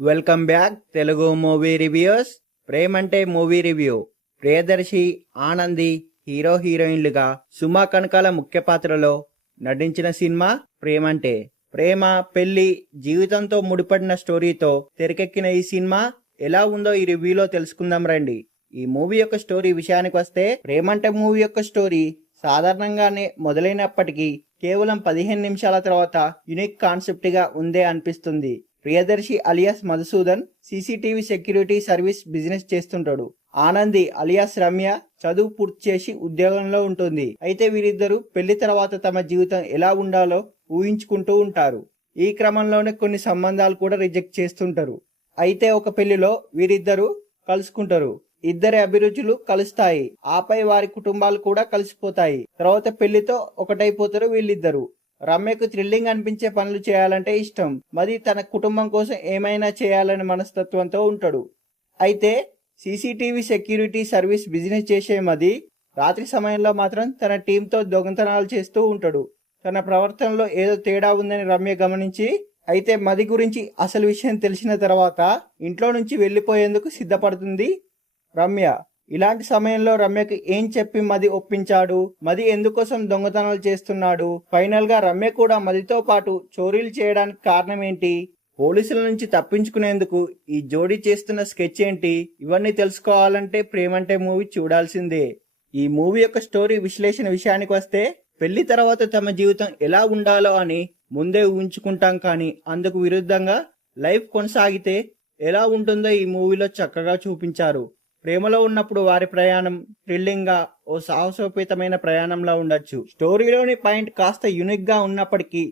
Welcome back Telugu movie reviews. Premante movie review. Priyadarshi, Anandi hero హీరోయిన్లుగా సుమా కనకాల ముఖ్య పాత్రలో నటించిన సినిమా ప్రేమంటే. ప్రేమ, పెళ్లి, జీవితంతో ముడిపడిన స్టోరీతో తెరకెక్కిన ఈ సినిమా ఎలా ఉందో ఈ రివ్యూలో తెలుసుకుందాం రండి. ఈ మూవీ యొక్క స్టోరీ విషయానికి వస్తే, ప్రేమంటే మూవీ యొక్క స్టోరీ సాధారణంగానే మొదలైనప్పటికీ కేవలం 15 నిమిషాల తర్వాత యునిక్ కాన్సెప్ట్ గా ఉందే అనిపిస్తుంది. Priyadarshi alias Madhusudan CCTV security service business చేస్తుంటాడు. ఆనంది అలియాస్ రమ్య చదువు పూర్తి చేసి ఉద్యోగంలో ఉంటుంది. అయితే వీరిద్దరూ పెళ్లి తర్వాత తమ జీవితం ఎలా ఉండాలో ఊహించుకుంటూ ఉంటారు. ఈ క్రమంలోనే కొన్ని సంబంధాలు కూడా రిజెక్ట్ చేస్తుంటారు. అయితే ఒక పెళ్లిలో వీరిద్దరూ కలుసుకుంటారు. ఇద్దరి అభిరుచులు కలుస్తాయి. ఆపై వారి కుటుంబాలు కూడా కలిసిపోతాయి. తర్వాత పెళ్లితో ఒకటైపోతారు వీళ్ళిద్దరు. రమ్యకు థ్రిల్లింగ్ అనిపించే పనులు చేయాలంటే ఇష్టం. మది తన కుటుంబం కోసం ఏమైనా చేయాలనే మనస్తత్వంతో ఉంటాడు. అయితే సీసీటీవీ సెక్యూరిటీ సర్వీస్ బిజినెస్ చేసే మది రాత్రి సమయంలో మాత్రం తన టీంతో దొంగతనాలు చేస్తూ ఉంటాడు. తన ప్రవర్తనలో ఏదో తేడా ఉందని రమ్య గమనించి, అయితే మది గురించి అసలు విషయం తెలిసిన తర్వాత ఇంట్లో నుంచి వెళ్లిపోయేందుకు సిద్ధపడుతుంది రమ్య. ఇలాంటి సమయంలో రమ్యకు ఏం చెప్పి మది ఒప్పించాడు, మది ఎందుకోసం దొంగతనాలు చేస్తున్నాడు, ఫైనల్ గా రమ్య కూడా మదితో పాటు చోరీలు చేయడానికి కారణం ఏంటి, పోలీసుల నుంచి తప్పించుకునేందుకు ఈ జోడీ చేస్తున్న స్కెచ్ ఏంటి, ఇవన్నీ తెలుసుకోవాలంటే ప్రేమంటే మూవీ చూడాల్సిందే. ఈ మూవీ యొక్క స్టోరీ విశ్లేషణ విషయానికి వస్తే, పెళ్లి తర్వాత తమ జీవితం ఎలా ఉండాలో అని ముందే ఊహించుకుంటాం, కానీ అందుకు విరుద్ధంగా లైఫ్ కొనసాగితే ఎలా ఉంటుందో ఈ మూవీలో చక్కగా చూపించారు. ప్రేమలో ఉన్నప్పుడు వారి ప్రయాణం థ్రిల్లింగ్ గా ఓ సాహసోపేతమైన ప్రయాణంలా ఉండొచ్చు. స్టోరీలోని పాయింట్ కాస్త యూనిక్ గా ఉన్నప్పటికీ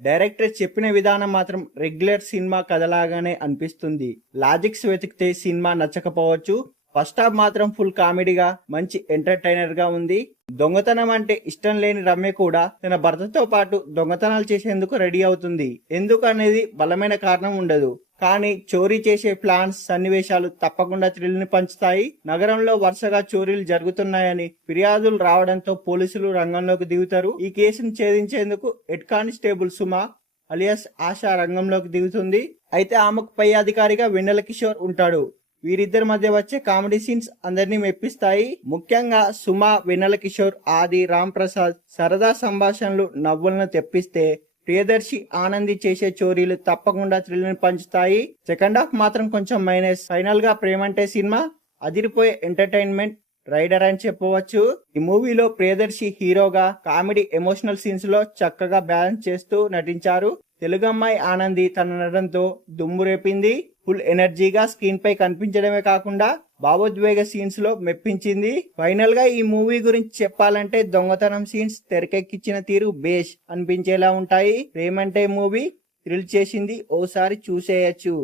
డైరెక్టర్ చెప్పిన విధానం మాత్రం రెగ్యులర్ సినిమా కథలాగానే అనిపిస్తుంది. లాజిక్స్ వెతికితే సినిమా నచ్చకపోవచ్చు. ఫస్ట్ హాఫ్ మాత్రం ఫుల్ కామెడీగా మంచి ఎంటర్టైనర్ గా ఉంది. దొంగతనం అంటే ఇష్టం లేని రమ్య కూడా తన భర్తతో పాటు దొంగతనాలు చేసేందుకు రెడీ అవుతుంది. ఎందుకు అనేది బలమైన కారణం ఉండదు, కానీ చోరీ చేసే ప్లాన్స్, సన్నివేశాలు తప్పకుండా థ్రిల్ ని పంచుతాయి. నగరంలో వరుసగా చోరీలు జరుగుతున్నాయని ఫిర్యాదులు రావడంతో పోలీసులు రంగంలోకి దిగుతారు. ఈ కేసును ఛేదించేందుకు హెడ్ కానిస్టేబుల్ సుమా అలియాస్ ఆశా రంగంలోకి దిగుతుంది. అయితే ఆమెకు పై అధికారిగా వెన్నెల కిషోర్ ఉంటాడు. వీరిద్దరి మధ్య వచ్చే కామెడీ సీన్స్ అందరినీ మెప్పిస్తాయి. ముఖ్యంగా సుమా, వెన్నెల కిషోర్, ఆది, రామ్ ప్రసాద్ సరదా సంభాషణలు నవ్వులను తెప్పిస్తే, ప్రియదర్శి, ఆనంది చేసే చోరీలు తప్పకుండా థ్రిల్ ని పంచుతాయి. సెకండ్ హాఫ్ మాత్రం కొంచెం మైనస్. ఫైనల్ గా ప్రేమంటే సినిమా అదిరిపోయే ఎంటర్టైన్మెంట్ రైడర్ అని చెప్పవచ్చు. ఈ మూవీలో ప్రియదర్శి హీరోగా కామెడీ, ఎమోషనల్ సీన్స్ లో చక్కగా బ్యాలెన్స్ చేస్తూ నటించారు. తెలుగు అమ్మాయి ఆనంది తన నటనతో దుమ్ము రేపింది. ఫుల్ ఎనర్జీగా స్క్రీన్ పై కనిపించడమే కాకుండా భావోద్వేగ సీన్స్ లో మెప్పించింది. ఫైనల్ గా ఈ మూవీ గురించి చెప్పాలంటే, దొంగతనం సీన్స్ తెరకెక్కించిన తీరు బేష్ అనిపించేలా ఉంటాయి. ప్రేమంటే మూవీ థ్రిల్ చేసింది, ఓసారి చూసేయచ్చు.